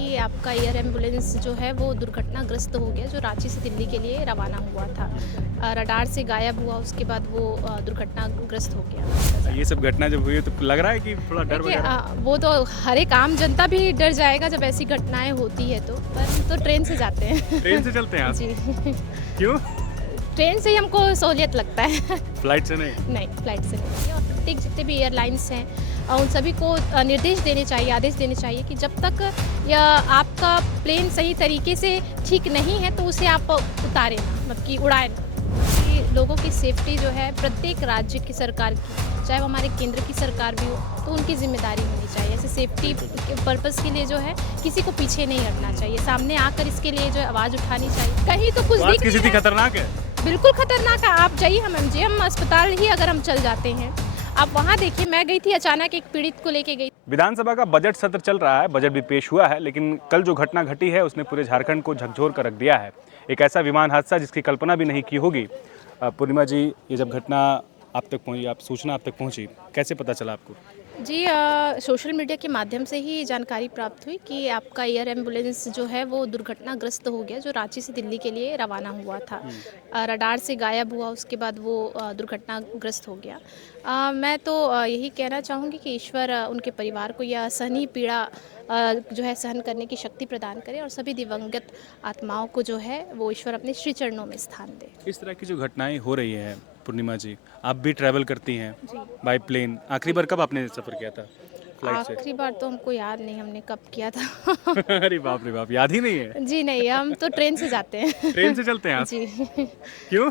कि आपका air ambulance जो है वो दुर्घटनाग्रस्त हो गया, जो रांची से दिल्ली के लिए रवाना हुआ था। रडार से गायब हुआ, उसके बाद वो दुर्घटनाग्रस्त हो गया। ये सब घटना जब हुई है तो लग रहा है कि थोड़ा डर देखिए वगैरह? वो तो हर एक आम जनता भी डर जाएगा जब ऐसी घटनाएं होती है, तो पर हम तो ट्रेन से जाते हैं। ट्रेन से चलते हैं आप? जी। क्यों? ट्रेन से ही हमको सहूलियत लगता है। फ्लाइट से नहीं? नहीं, फ्लाइट से नहीं। और प्रत्येक जितने भी एयरलाइंस हैं उन सभी को निर्देश देने चाहिए, आदेश देने चाहिए कि जब तक या आपका प्लेन सही तरीके से ठीक नहीं है तो उसे आप उतारें ना, मतलब कि उड़ाएं ना। कि लोगों की सेफ्टी जो है प्रत्येक राज्य की सरकार की, चाहे वो हमारे केंद्र की सरकार भी हो, तो उनकी जिम्मेदारी होनी चाहिए। ऐसे सेफ्टी के पर्पज़ के लिए जो है किसी को पीछे नहीं हटना चाहिए, सामने आकर इसके लिए जो आवाज़ उठानी चाहिए। कहीं तो कुछ बात दिख की नहीं स्थिति रहा है। खतरनाक है? बिल्कुल खतरनाक है। आप जाइए, हम एमजीएम अस्पताल ही अगर हम चल जाते हैं, आप वहाँ देखिए। मैं गई थी, अचानक एक पीड़ित को लेके गई। विधानसभा का बजट सत्र चल रहा है, बजट भी पेश हुआ है, लेकिन कल जो घटना घटी है उसने पूरे झारखंड को झकझोर कर रख दिया है। एक ऐसा विमान हादसा जिसकी कल्पना भी नहीं की होगी। पूर्णिमा जी, ये जब घटना आप तक पहुंची, आप सूचना आप तक पहुंची, कैसे पता चला आपको? जी सोशल मीडिया के माध्यम से ही जानकारी प्राप्त हुई कि आपका एयर एम्बुलेंस जो है वो दुर्घटनाग्रस्त हो गया, जो रांची से दिल्ली के लिए रवाना हुआ था। रडार से गायब हुआ, उसके बाद वो दुर्घटनाग्रस्त हो गया। मैं तो यही कहना चाहूँगी कि ईश्वर उनके परिवार को यह असहनीय पीड़ा जो है सहन करने की शक्ति प्रदान करे, और सभी दिवंगत आत्माओं को जो है वो ईश्वर अपने श्री चरणों में स्थान दे। इस तरह की जो घटनाएं हो रही हैं, पूर्णिमा जी, आप भी ट्रैवल करती हैं जी। By plane. आखिरी बार कब आपने सफ़र किया था फ्लाइट से? आखिरी बार तो हमको याद नहीं हमने कब किया था। अरे बाप रे बाप, याद ही नहीं है? जी नहीं, हम तो ट्रेन से जाते हैं। ट्रेन से चलते हैं आप? जी। क्यों?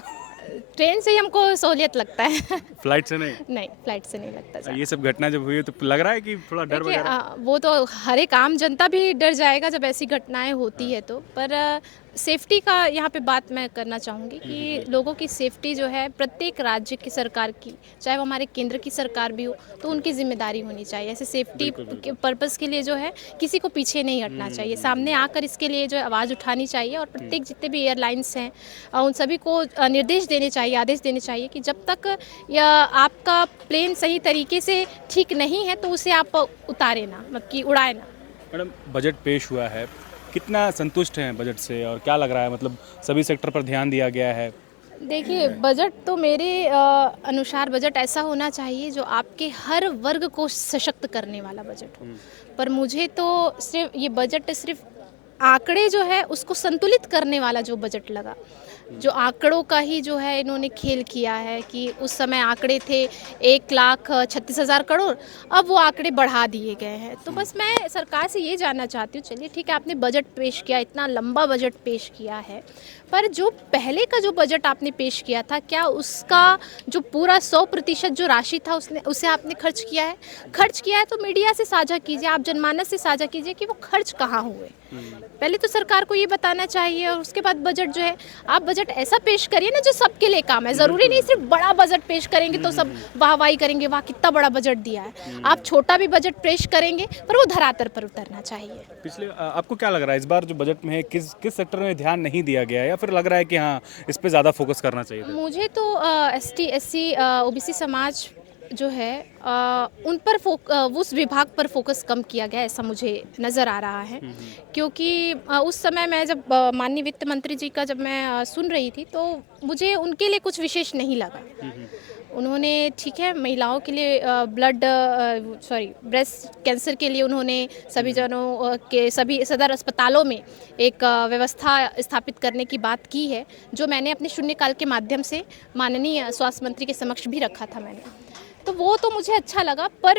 ट्रेन से ही हमको सहूलियत लगता है। फ्लाइट से नहीं? नहीं, फ्लाइट से नहीं लगता जा। ये सब घटना जब हुई है तो लग रहा है कि थोड़ा डर देखिए वगैरह? वो तो हर एक आम जनता भी डर जाएगा जब ऐसी घटनाएं होती है, तो पर सेफ्टी का यहाँ पे बात मैं करना चाहूँगी कि लोगों की सेफ्टी जो है प्रत्येक राज्य की सरकार की, चाहे वो हमारे केंद्र की सरकार भी हो, तो उनकी जिम्मेदारी होनी चाहिए। ऐसे सेफ्टी के पर्पज़ के लिए जो है किसी को पीछे नहीं हटना चाहिए, सामने आकर इसके लिए जो है आवाज़ उठानी चाहिए। और प्रत्येक जितने भी एयरलाइंस हैं उन सभी को निर्देश देने चाहिए, आदेश देने चाहिए कि जब तक या आपका प्लेन सही तरीके से ठीक नहीं है तो उसे आप उतारें ना, मतलब कि उड़ाएं ना। मैडम, बजट पेश हुआ है, कितना संतुष्ट हैं बजट से और क्या लग रहा है, मतलब सभी सेक्टर पर ध्यान दिया गया है? देखिए बजट तो मेरे अनुसार बजट ऐसा होना चाहिए जो आपके हर वर्ग को सशक्त करने वाला बजट हो। पर मुझे तो सिर्फ ये बजट सिर्फ आंकड़े जो है उसको संतुलित करने वाला जो बजट लगा। जो आंकड़ों का ही जो है इन्होंने खेल किया है कि उस समय आंकड़े थे 1,36,000 करोड़, अब वो आंकड़े बढ़ा दिए गए हैं। तो बस मैं सरकार से ये जानना चाहती हूँ, चलिए ठीक है आपने बजट पेश किया, इतना लंबा बजट पेश किया है, पर जो पहले का जो बजट आपने पेश किया था, क्या उसका जो पूरा 100% जो राशि था उसे आपने खर्च किया है? खर्च किया है तो मीडिया से साझा कीजिए, आप जनमानस से साझा कीजिए कि वो खर्च कहाँ हुए। पहले तो सरकार को ये बताना चाहिए, और उसके बाद बजट जो है आप बजट ऐसा पेश करिए ना जो सबके लिए काम है। ज़रूरी नहीं सिर्फ बड़ा बजट पेश करेंगे तो सब वाहवाही करेंगे, वाह कितना बड़ा बजट दिया है। आप छोटा भी बजट पेश करेंगे पर वो धरातल पर उतरना चाहिए। आपको क्या लग रहा है इस बार जो बजट में है, किस किस सेक्टर में ध्यान नहीं दिया गया है, या फिर लग रहा है कि हाँ इस पे ज़्यादा फोकस करना चाहिए था? मुझे तो एसटी एससी ओबीसी समाज जो है उन पर उस विभाग पर फोकस कम किया गया, ऐसा मुझे नज़र आ रहा है। क्योंकि उस समय मैं जब माननीय वित्त मंत्री जी का जब मैं सुन रही थी, तो मुझे उनके लिए कुछ विशेष नहीं लगा। उन्होंने ठीक है महिलाओं के लिए ब्रेस्ट कैंसर के लिए उन्होंने सभी जनों के सभी सदर अस्पतालों में एक व्यवस्था स्थापित करने की बात की है, जो मैंने अपने शून्यकाल के माध्यम से माननीय स्वास्थ्य मंत्री के समक्ष भी रखा था मैंने। तो वो तो मुझे अच्छा लगा, पर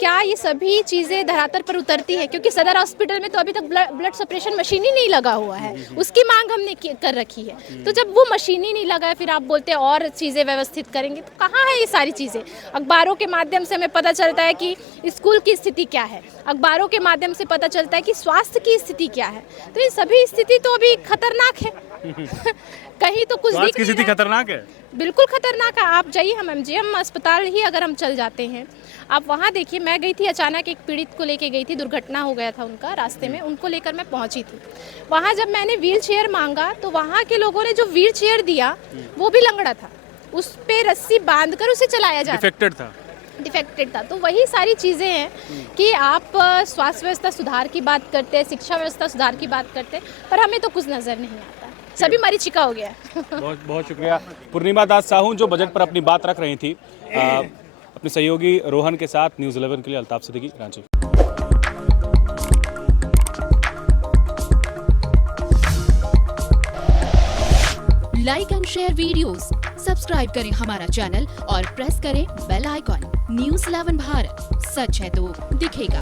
क्या ये सभी चीज़ें धरातल पर उतरती है? क्योंकि सदर हॉस्पिटल में तो अभी तक ब्लड सेपरेशन मशीन ही नहीं लगा हुआ है, उसकी मांग हमने कर रखी है। तो जब वो मशीन ही नहीं लगा है, फिर आप बोलते हैं और चीज़ें व्यवस्थित करेंगे, तो कहाँ है ये सारी चीज़ें? अखबारों के माध्यम से हमें पता चलता है कि स्कूल की स्थिति क्या है, अखबारों के माध्यम से पता चलता है कि स्वास्थ्य की स्थिति क्या है। तो ये सभी स्थिति तो अभी खतरनाक है। कहीं तो कुछ स्वास्थ्य दिख की नहीं स्थिति रहा है। खतरनाक है? बिल्कुल खतरनाक है। आप जाइए, हम एमजीएम अस्पताल ही अगर हम चल जाते हैं, आप वहाँ देखिए। मैं गई थी, अचानक एक पीड़ित को लेके गई थी, दुर्घटना हो गया था उनका रास्ते में, उनको लेकर मैं पहुँची थी। वहाँ जब मैंने व्हील चेयर मांगा तो वहाँ के लोगों ने जो व्हील चेयर दिया वो भी लंगड़ा था, उस पे रस्सी बांध कर उसे चलाया जा रहा। डिफेक्टेड था? डिफेक्टेड था। तो वही सारी चीज़ें हैं कि आप स्वास्थ्य व्यवस्था सुधार की बात करते हैं, शिक्षा व्यवस्था सुधार की बात करते हैं, पर हमें तो कुछ नज़र नहीं आता, सभी मरीचिका हो गया है। बहुत बहुत शुक्रिया पूर्णिमा दास साहू जो बजट पर अपनी बात रख रही थी। अपने सहयोगी रोहन के साथ न्यूज़ 11 के लिए Altaf Siddiqui, Ranchi. Like and share videos, subscribe करें हमारा चैनल और प्रेस करें बेल आइकॉन। न्यूज़ 11 भारत, सच है तो दिखेगा।